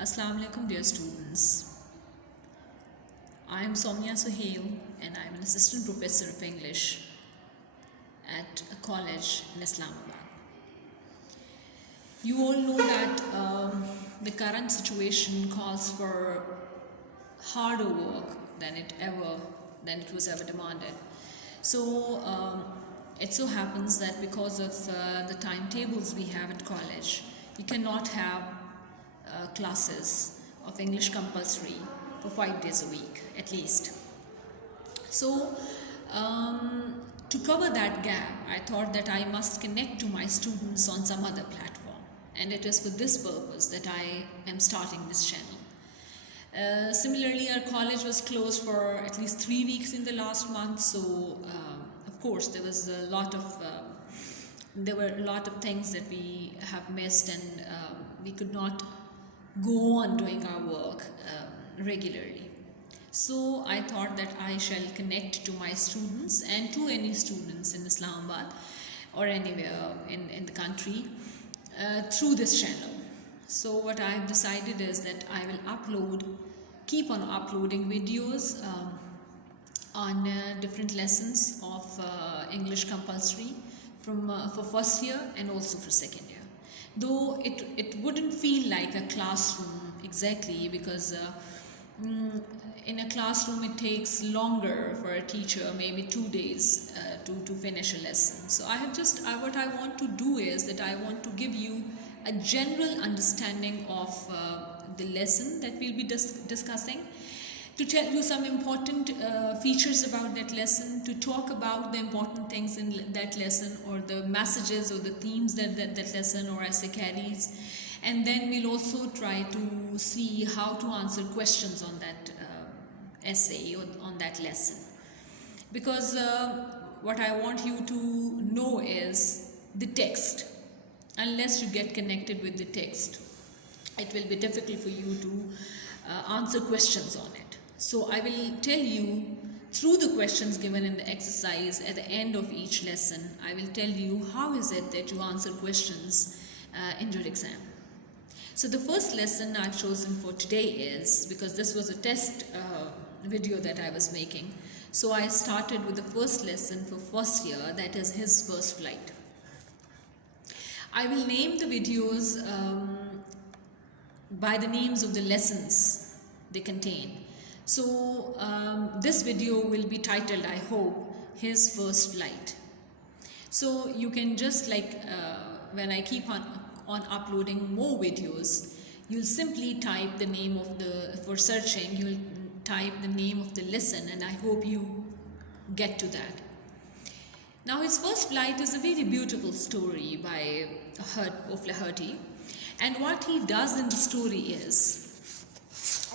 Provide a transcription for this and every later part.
Assalamu alaikum, dear students. I am Soumya Suhail and I am an assistant professor of English at a college in Islamabad. You all know that the current situation calls for harder work than it was ever demanded. So it so happens that because of the timetables we have at college, we cannot have classes of English compulsory for 5 days a week at least. So to cover that gap, I thought that I must connect to my students on some other platform, and it is for this purpose that I am starting this channel. Similarly, our college was closed for at least 3 weeks in the last month, so of course there were a lot of things that we have missed, and we could not go on doing our work regularly. So I thought that I shall connect to my students and to any students in Islamabad or anywhere in the country through this channel. So what I have decided is that I will keep on uploading videos on different lessons of English compulsory for first year and also for second year. Though it wouldn't feel like a classroom exactly, because in a classroom it takes longer for a teacher, maybe 2 days to finish a lesson. So what I want to do is that I want to give you a general understanding of the lesson that we'll be discussing, to tell you some important features about that lesson, to talk about the important things in that lesson, or the messages or the themes that lesson or essay carries. And then we'll also try to see how to answer questions on that essay or on that lesson. Because what I want you to know is the text. Unless you get connected with the text, it will be difficult for you to answer questions on it. So I will tell you through the questions given in the exercise at the end of each lesson, I will tell you how is it that you answer questions in your exam. So the first lesson I've chosen for today is, because this was a test video that I was making, so I started with the first lesson for first year, that is his first flight. I will name the videos by the names of the lessons they contain. So this video will be titled, I hope, his first flight. So you can just when I keep on uploading more videos, you'll simply type the name of for searching, you'll type the name of the lesson, and I hope you get to that. Now, his first flight is a very beautiful story by O'Flaherty, and what he does in the story is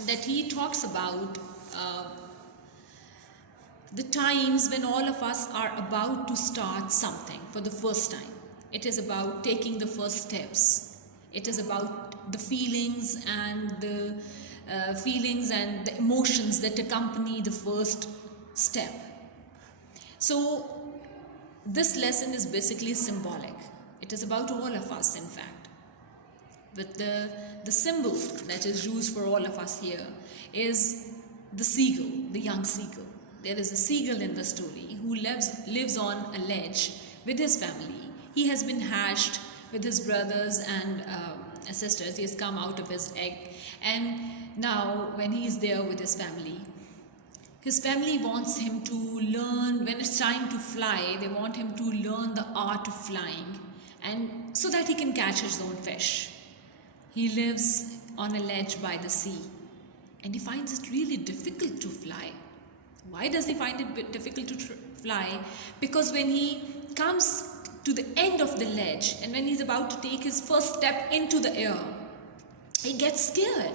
that he talks about the times when all of us are about to start something for the first time. It is about taking the first steps. It is about the feelings and the emotions that accompany the first step. So this lesson is basically symbolic. It is about all of us, in fact. But the symbol that is used for all of us here is the seagull, the young seagull. There is a seagull in the story who lives on a ledge with his family. He has been hatched with his brothers and sisters. He has come out of his egg, and now when he is there with his family wants him to learn, when it's time to fly, they want him to learn the art of flying, and so that he can catch his own fish. He lives on a ledge by the sea, and he finds it really difficult to fly. Why does he find it difficult to fly? Because when he comes to the end of the ledge, and when he's about to take his first step into the air, he gets scared.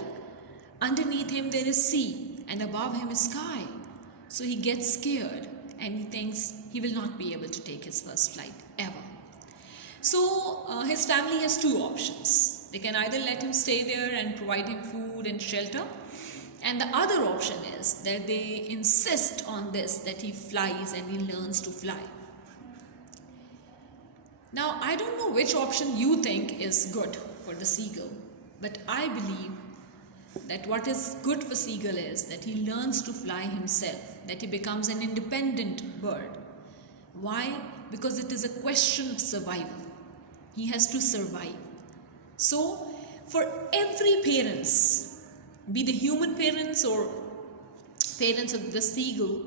Underneath him there is sea, and above him is sky. So he gets scared, and he thinks he will not be able to take his first flight ever. So his family has two options. They can either let him stay there and provide him food and shelter, and the other option is that they insist on this, that he flies and he learns to fly. Now, I don't know which option you think is good for the seagull, but I believe that what is good for seagull is that he learns to fly himself, that he becomes an independent bird. Why? Because it is a question of survival. He has to survive. So, for every parents, be the human parents or parents of the seagull,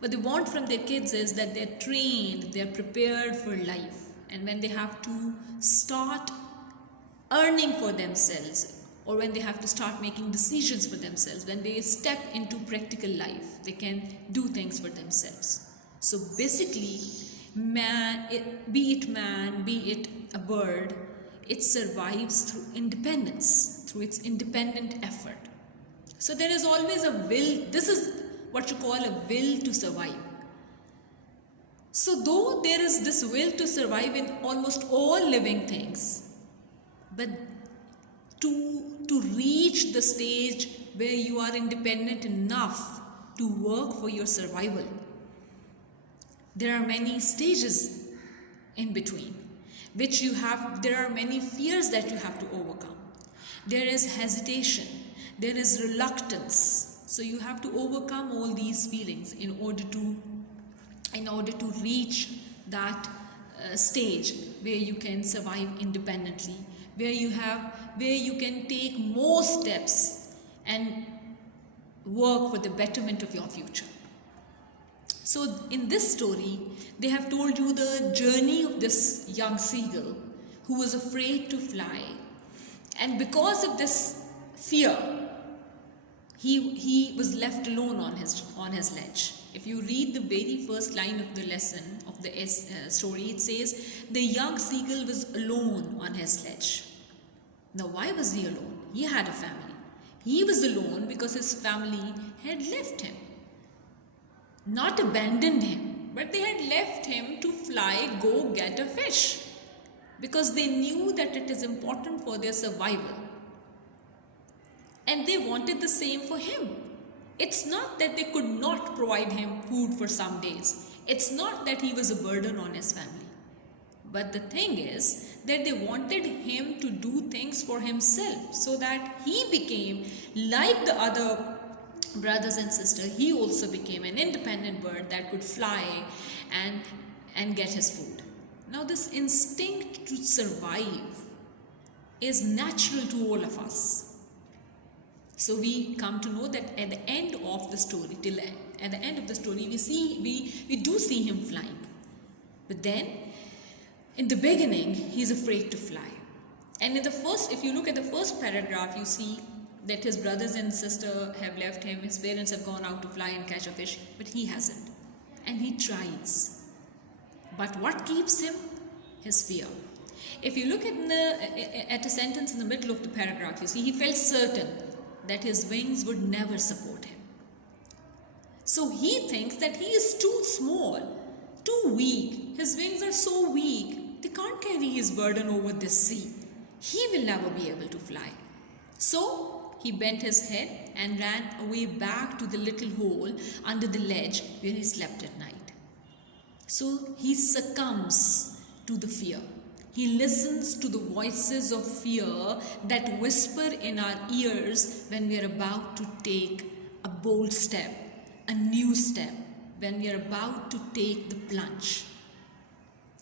what they want from their kids is that they're trained, they're prepared for life. And when they have to start earning for themselves, or when they have to start making decisions for themselves, when they step into practical life, they can do things for themselves. So basically, be it a bird, it survives through independence, through its independent effort. So there is always a will. This is what you call a will to survive. So though there is this will to survive in almost all living things, but to reach the stage where you are independent enough to work for your survival, there are many stages in between, there are many fears that you have to overcome. There is hesitation, there is reluctance. So you have to overcome all these feelings in order to reach that stage where you can survive independently, where you can take more steps and work for the betterment of your future. So in this story, they have told you the journey of this young seagull who was afraid to fly, and because of this fear, he was left alone on his ledge. If you read the very first line of the lesson of the story, it says the young seagull was alone on his ledge. Now why was he alone? He had a family. He was alone because his family had left him. Not abandoned him, but they had left him to fly, go get a fish, because they knew that it is important for their survival. And they wanted the same for him. It's not that they could not provide him food for some days. It's not that he was a burden on his family. But the thing is that they wanted him to do things for himself, so that he became like the other brothers and sisters. He also became an independent bird that could fly and get his food. Now this instinct to survive is natural to all of us. So we come to know that at the end of the story, we do see him flying. But then in the beginning, he's afraid to fly. And if you look at the first paragraph, you see that his brothers and sister have left him, his parents have gone out to fly and catch a fish, but he hasn't. And he tries. But what keeps him? His fear. If you look at a sentence in the middle of the paragraph, you see he felt certain that his wings would never support him. So he thinks that he is too small, too weak. His wings are so weak, they can't carry his burden over this sea. He will never be able to fly. So he bent his head and ran away back to the little hole under the ledge where he slept at night. So he succumbs to the fear. He listens to the voices of fear that whisper in our ears when we are about to take a bold step, a new step, when we are about to take the plunge.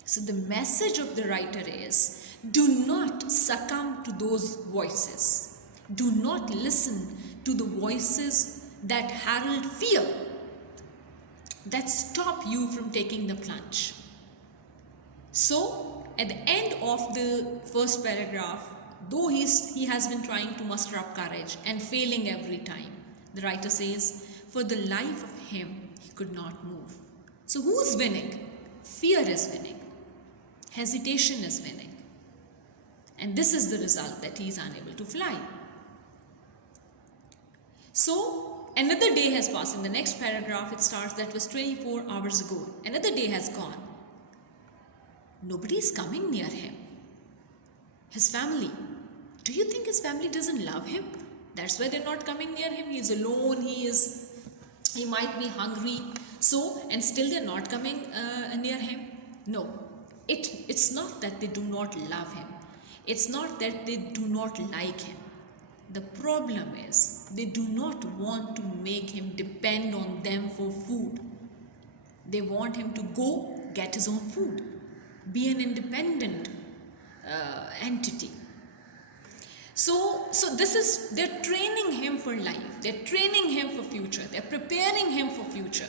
So the message of the writer is, do not succumb to those voices. Do not listen to the voices that herald fear, that stop you from taking the plunge. So, at the end of the first paragraph, though he has been trying to muster up courage and failing every time, the writer says, for the life of him, he could not move. So who's winning? Fear is winning. Hesitation is winning. And this is the result, that he is unable to fly. So, another day has passed. In the next paragraph, it starts, that was 24 hours ago. Another day has gone. Nobody is coming near him. His family. Do you think his family doesn't love him? That's why they're not coming near him. He is alone. He might be hungry. So, and still they're not coming near him. No. It's not that they do not love him. It's not that they do not like him. The problem is they do not want to make him depend on them for food. They want him to go get his own food, be an independent entity. So this is, they're training him for life. They're training him for future. They're preparing him for future.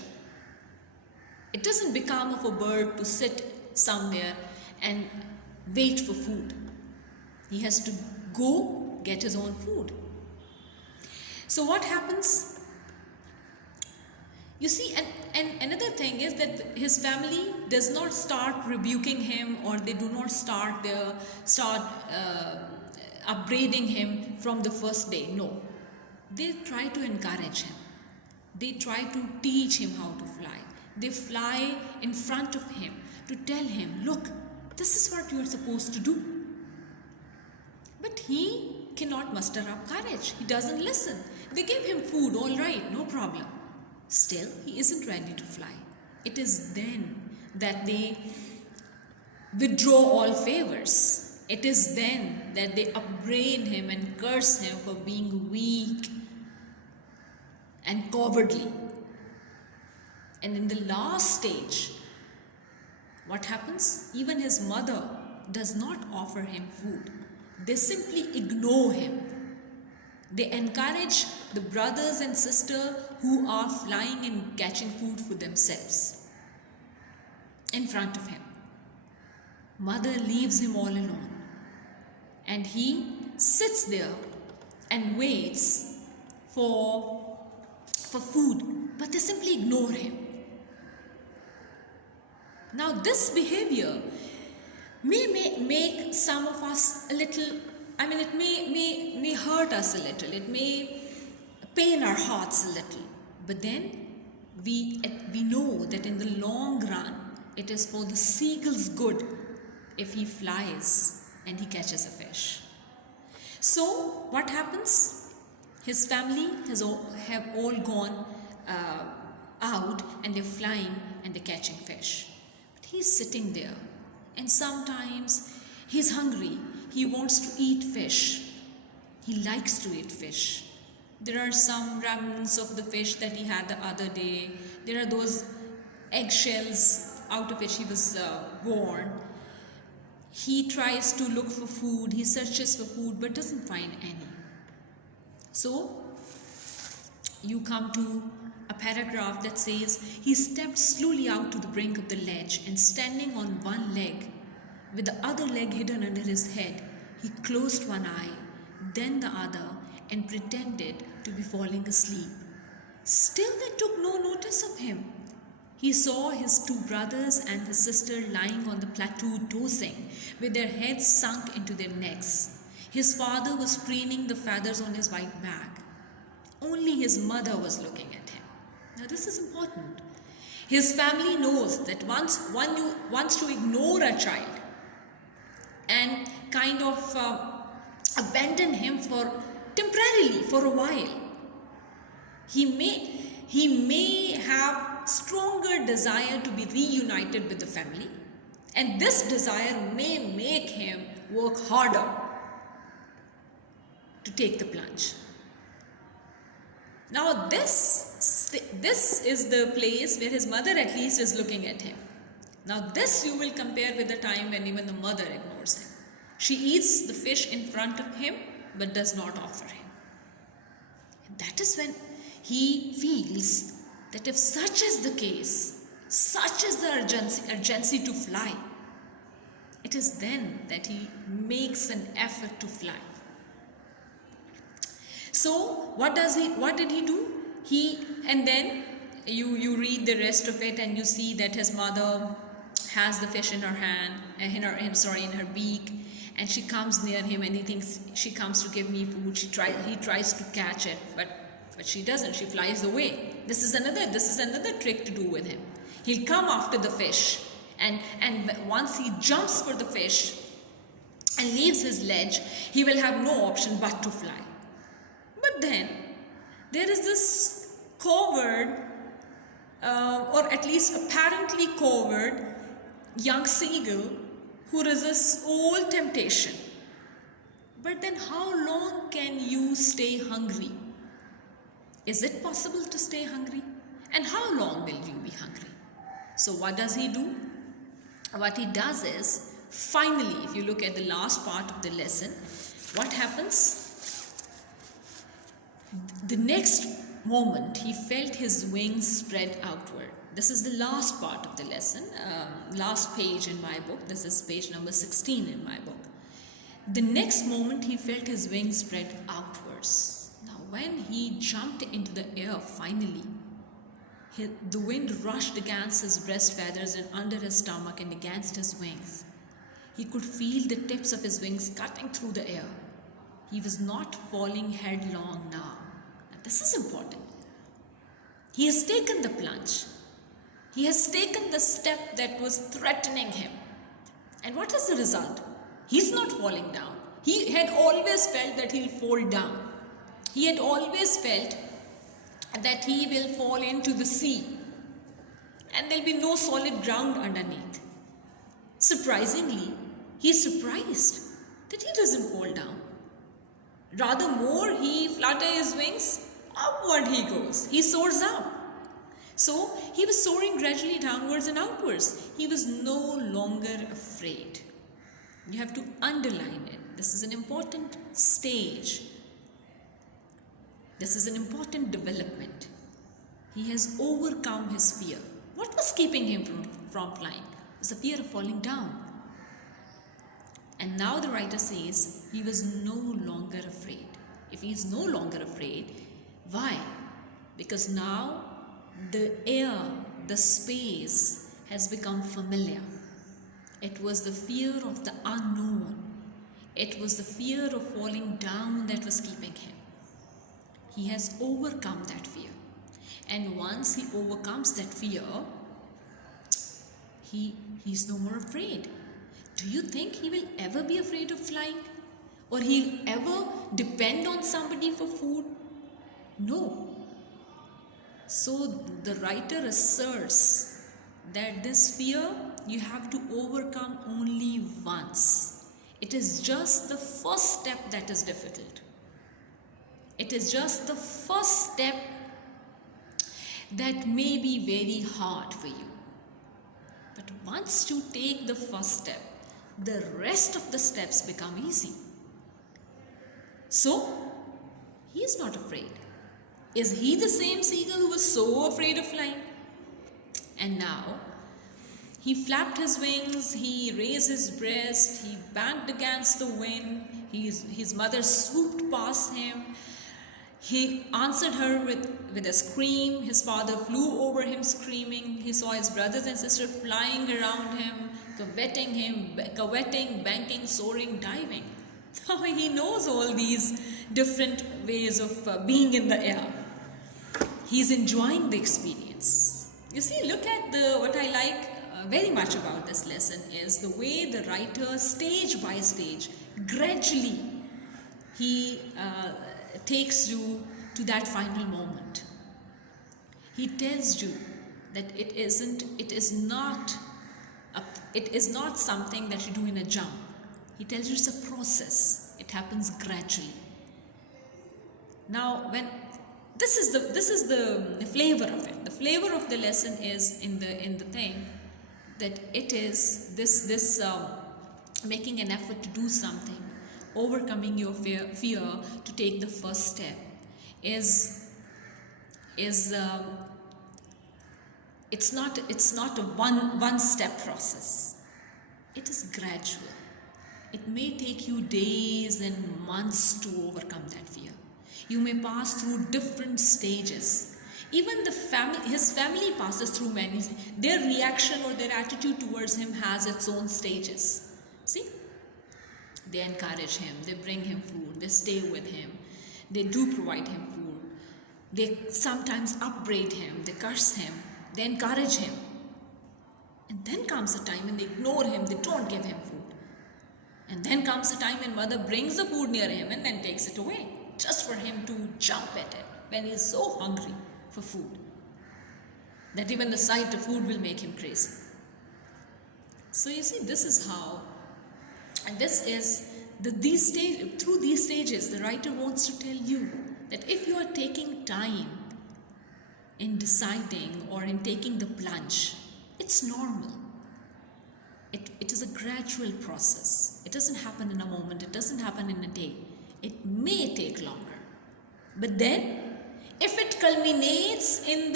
It doesn't become of a bird to sit somewhere and wait for food. He has to go get his own food. So what happens? You see, and another thing is that his family does not start rebuking him, or they do not start upbraiding him from the first day. No, they try to encourage him. They try to teach him how to fly. They fly in front of him to tell him, look, this is what you are supposed to do. But he cannot muster up courage. He doesn't listen. They give him food, all right, no problem. Still, he isn't ready to fly. It is then that they withdraw all favors. It is then that they upbraid him and curse him for being weak and cowardly. And in the last stage, what happens? Even his mother does not offer him food. They simply ignore him. They encourage the brothers and sisters who are flying and catching food for themselves in front of him. Mother leaves him all alone, and he sits there and waits for food, but they simply ignore him. Now this behavior may make some of us a little, it may hurt us a little, it may pain our hearts a little, but then we know that in the long run it is for the seagull's good if he flies and he catches a fish. So what happens? His family have all gone out, and they're flying and they're catching fish. But he's sitting there, and sometimes he's hungry. He wants to eat fish. He likes to eat fish. There are some remnants of the fish that he had the other day. There are those eggshells out of which he was born. He tries to look for food. He searches for food but doesn't find any. So you come to a paragraph that says, he stepped slowly out to the brink of the ledge, and standing on one leg, with the other leg hidden under his head, he closed one eye, then the other, and pretended to be falling asleep. Still they took no notice of him. He saw his two brothers and his sister lying on the plateau dozing, with their heads sunk into their necks. His father was preening the feathers on his white back. Only his mother was looking at him. Now this is important. His family knows that once one wants to ignore a child and kind of abandon him temporarily for a while, he may have stronger desire to be reunited with the family, and this desire may make him work harder to take the plunge. Now this is the place where his mother at least is looking at him. Now this you will compare with the time when even the mother ignores him. She eats the fish in front of him but does not offer him. And that is when he feels that if such is the case, such is the urgency to fly, it is then that he makes an effort to fly. So what did he do? And then you read the rest of it, and you see that his mother has the fish in her hand, in her beak, and she comes near him, and he thinks she comes to give me food. He tries to catch it, but she doesn't. She flies away. This is another trick to do with him. He'll come after the fish, and once he jumps for the fish and leaves his ledge, he will have no option but to fly. But then there is this coward, or at least apparently coward, young seagull who resists all temptation. But then how long can you stay hungry? Is it possible to stay hungry? And how long will you be hungry? So what does he do? What he does is, finally, if you look at the last part of the lesson, what happens? The next moment, he felt his wings spread outward. This is the last part of the lesson, last page in my book. This is page number 16 in my book. The next moment, he felt his wings spread outwards. Now, when he jumped into the air, finally, the wind rushed against his breast feathers and under his stomach and against his wings. He could feel the tips of his wings cutting through the air. He was not falling headlong now. And this is important. He has taken the plunge. He has taken the step that was threatening him. And what is the result? He's not falling down. He had always felt that he'll fall down. He had always felt that he will fall into the sea and there'll be no solid ground underneath. Surprisingly, he's surprised that he doesn't fall down. Rather more, he flutters his wings, upward he goes. He soars up. So he was soaring gradually downwards and outwards. He was no longer afraid. You have to underline it. This is an important stage. This is an important development. He has overcome his fear. What was keeping him from flying? It was the fear of falling down. And now the writer says he was no longer afraid. If he is no longer afraid, why? Because now the air, the space has become familiar. It was the fear of the unknown. It was the fear of falling down that was keeping him. He has overcome that fear. And once he overcomes that fear, he's no more afraid. Do you think he will ever be afraid of flying? Or he'll ever depend on somebody for food? No. So the writer asserts that this fear you have to overcome only once. It is just the first step that is difficult. It is just the first step that may be very hard for you. But once you take the first step, the rest of the steps become easy. So, he is not afraid. Is he the same seagull who was so afraid of flying? And now, he flapped his wings, he raised his breast, he banged against the wind, his mother swooped past him. He answered her with a scream. His father flew over him screaming. He saw his brothers and sisters flying around him, coveting, banking, soaring, diving. Now he knows all these different ways of being in the air. He's enjoying the experience. You see, look at what I like very much about this lesson is the way the writer, stage by stage, gradually, he takes you to that final moment. He tells you that it is not something that you do in a jump. He tells you it's a process. It happens gradually. Now, when this is the flavor of it. The flavor of the lesson is in the thing that it is this making an effort to do something, overcoming your fear to take the first step is it's not a one step process. It is gradual. It may take you days and months to overcome that fear. You may pass through different stages. Even his family passes through many. Their reaction or their attitude towards him has its own stages. See? They encourage him, they bring him food, they stay with him, they do provide him food. They sometimes upbraid him, they curse him, they encourage him. And then comes a time when they ignore him, they don't give him food. And then comes a time when mother brings the food near him and then takes it away, just for him to jump at it when he is so hungry for food that even the sight of food will make him crazy. So you see, this is how, and this is through these stages, the writer wants to tell you that if you are taking time in deciding or in taking the plunge, it's normal. It is a gradual process. It doesn't happen in a moment. It doesn't happen in a day. It may take longer. But then, if it culminates in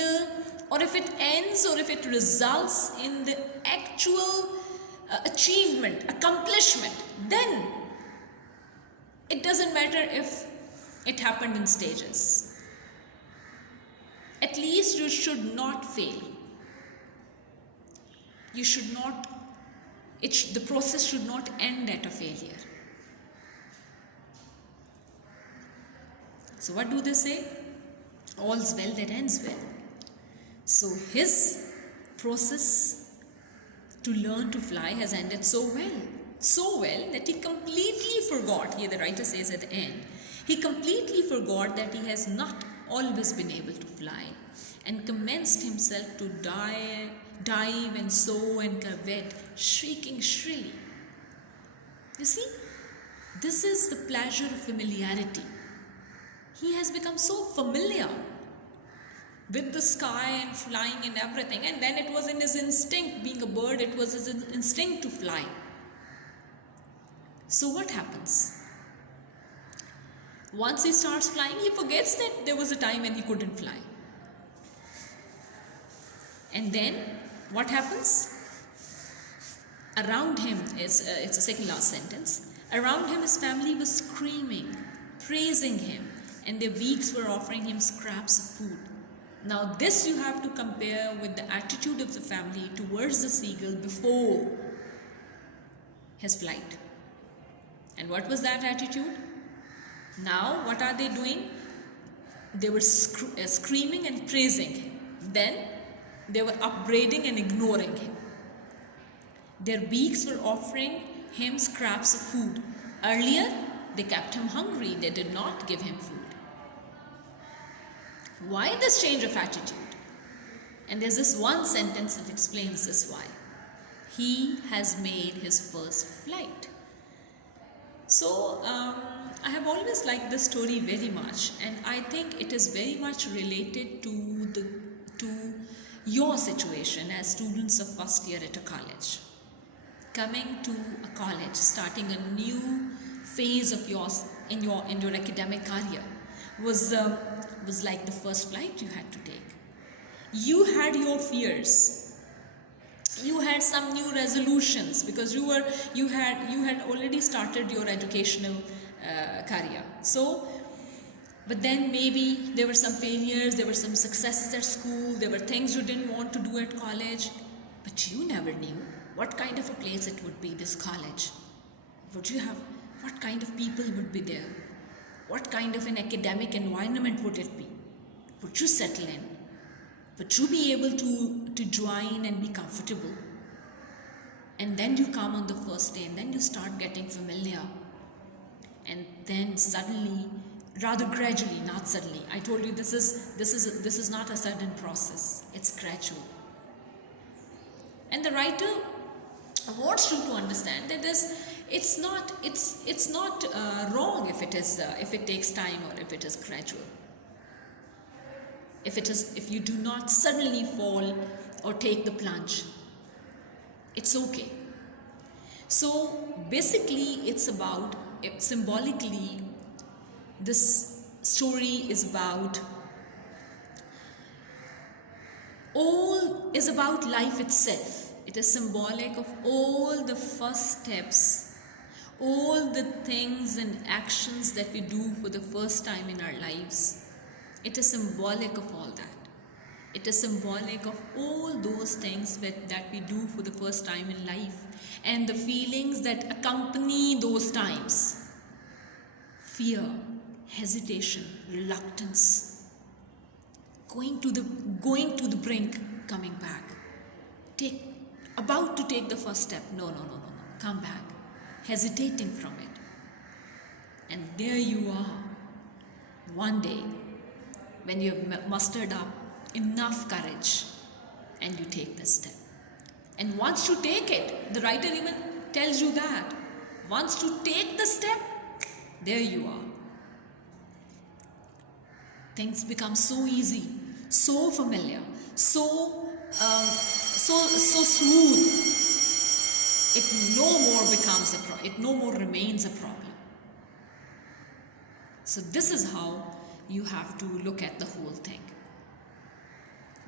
or if it ends, or if it results in the actual achievement, accomplishment, then it doesn't matter if it happened in stages. At least you should not fail. You should not, the process should not end at a failure. So what do they say? All's well that ends well. So his process to learn to fly has ended so well that he completely forgot, here the writer says at the end, he completely forgot that he has not always been able to fly, and commenced himself to dive and soar and curvet, shrieking shrilly. You see, this is the pleasure of familiarity. He has become so familiar with the sky and flying and everything, and then it was in his instinct, being a bird, it was his instinct to fly. So what happens? Once he starts flying, he forgets that there was a time when he couldn't fly. And then what happens? Around him is, it's the second last sentence, around him his family was screaming, praising him, and their beaks were offering him scraps of food. Now this you have to compare with the attitude of the family towards the seagull before his flight. And what was that attitude? Now what are they doing? They were screaming and praising him. Then they were upbraiding and ignoring him. Their beaks were offering him scraps of food. Earlier, they kept him hungry. They did not give him food. Why this change of attitude? And there's this one sentence that explains this why. He has made his first flight. So, I have always liked this story very much, and I think it is very much related to your situation as students of first year at a college. Coming to a college, starting a new phase of yours in your academic career was like the first flight you had to take. You had your fears. You had some new resolutions because you had already started your educational career. So, but then maybe there were some failures, there were some successes at school, there were things you didn't want to do at college, but you never knew what kind of a place it would be, this college. What kind of people would be there? What kind of an academic environment would it be? Would you settle in? Would you be able to join and be comfortable? And then you come on the first day and then you start getting familiar. And then suddenly, rather gradually, not suddenly. I told you this is not a sudden process. It's gradual. And the writer wants you to understand that it's not wrong if it takes time or if it is gradual. If you do not suddenly fall or take the plunge, it's okay. So basically, symbolically, this story is about life itself. It is symbolic of all the first steps, all the things and actions that we do for the first time in our lives. It is symbolic of all that. It is symbolic of all those things that we do for the first time in life and the feelings that accompany those times. Fear, hesitation, reluctance, going to the brink, coming back, about to take the first step, no, come back, hesitating from it. And there you are, one day, when you have mustered up enough courage and you take this step. And once you take it, the writer even tells you that Once you take the step, there you are. Things become so easy, so familiar, so smooth. It no more becomes a problem. It no more remains a problem. So this is how you have to look at the whole thing.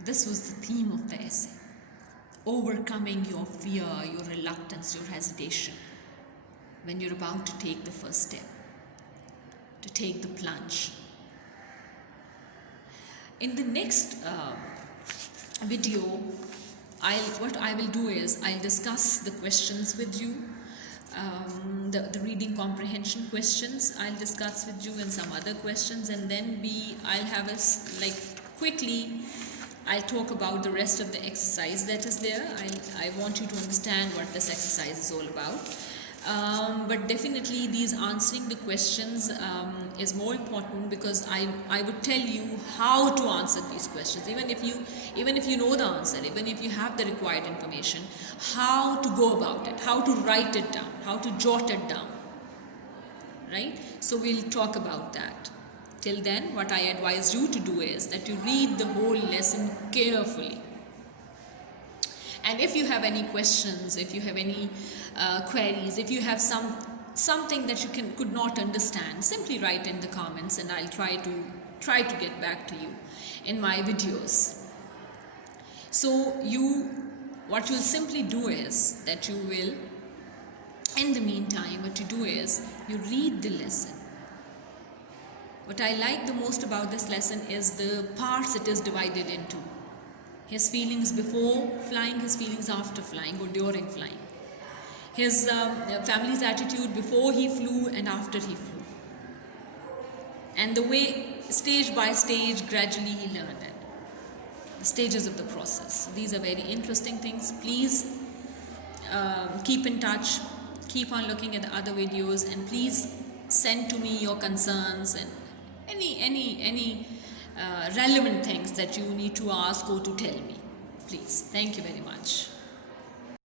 This was the theme of the essay. Overcoming your fear, your reluctance, your hesitation when you're about to take the first step, to take the plunge. In the next video, what I will do is I'll discuss the questions with you, the reading comprehension questions I'll discuss with you, and some other questions, and then I'll have us quickly I'll talk about the rest of the exercise that is there. I want you to understand what this exercise is all about. But definitely these answering the questions is more important, because I would tell you how to answer these questions. Even if you know the answer, even if you have the required information, how to go about it, how to write it down, how to jot it down. Right? So we'll talk about that. Till then, what I advise you to do is that you read the whole lesson carefully. And if you have any questions, if you have any queries, if you have something that you could not understand, simply write in the comments, and I'll try to get back to you in my videos. So what you'll simply do is that you will, in the meantime, what you do is you read the lesson. What I like the most about this lesson is the parts it is divided into. His feelings before flying, his feelings after flying or during flying. His family's attitude before he flew and after he flew. And the way, stage by stage, gradually he learned it. The stages of the process. These are very interesting things. Please keep in touch. Keep on looking at the other videos, and please send to me your concerns and any relevant things that you need to ask or to tell me. Please. Thank you very much.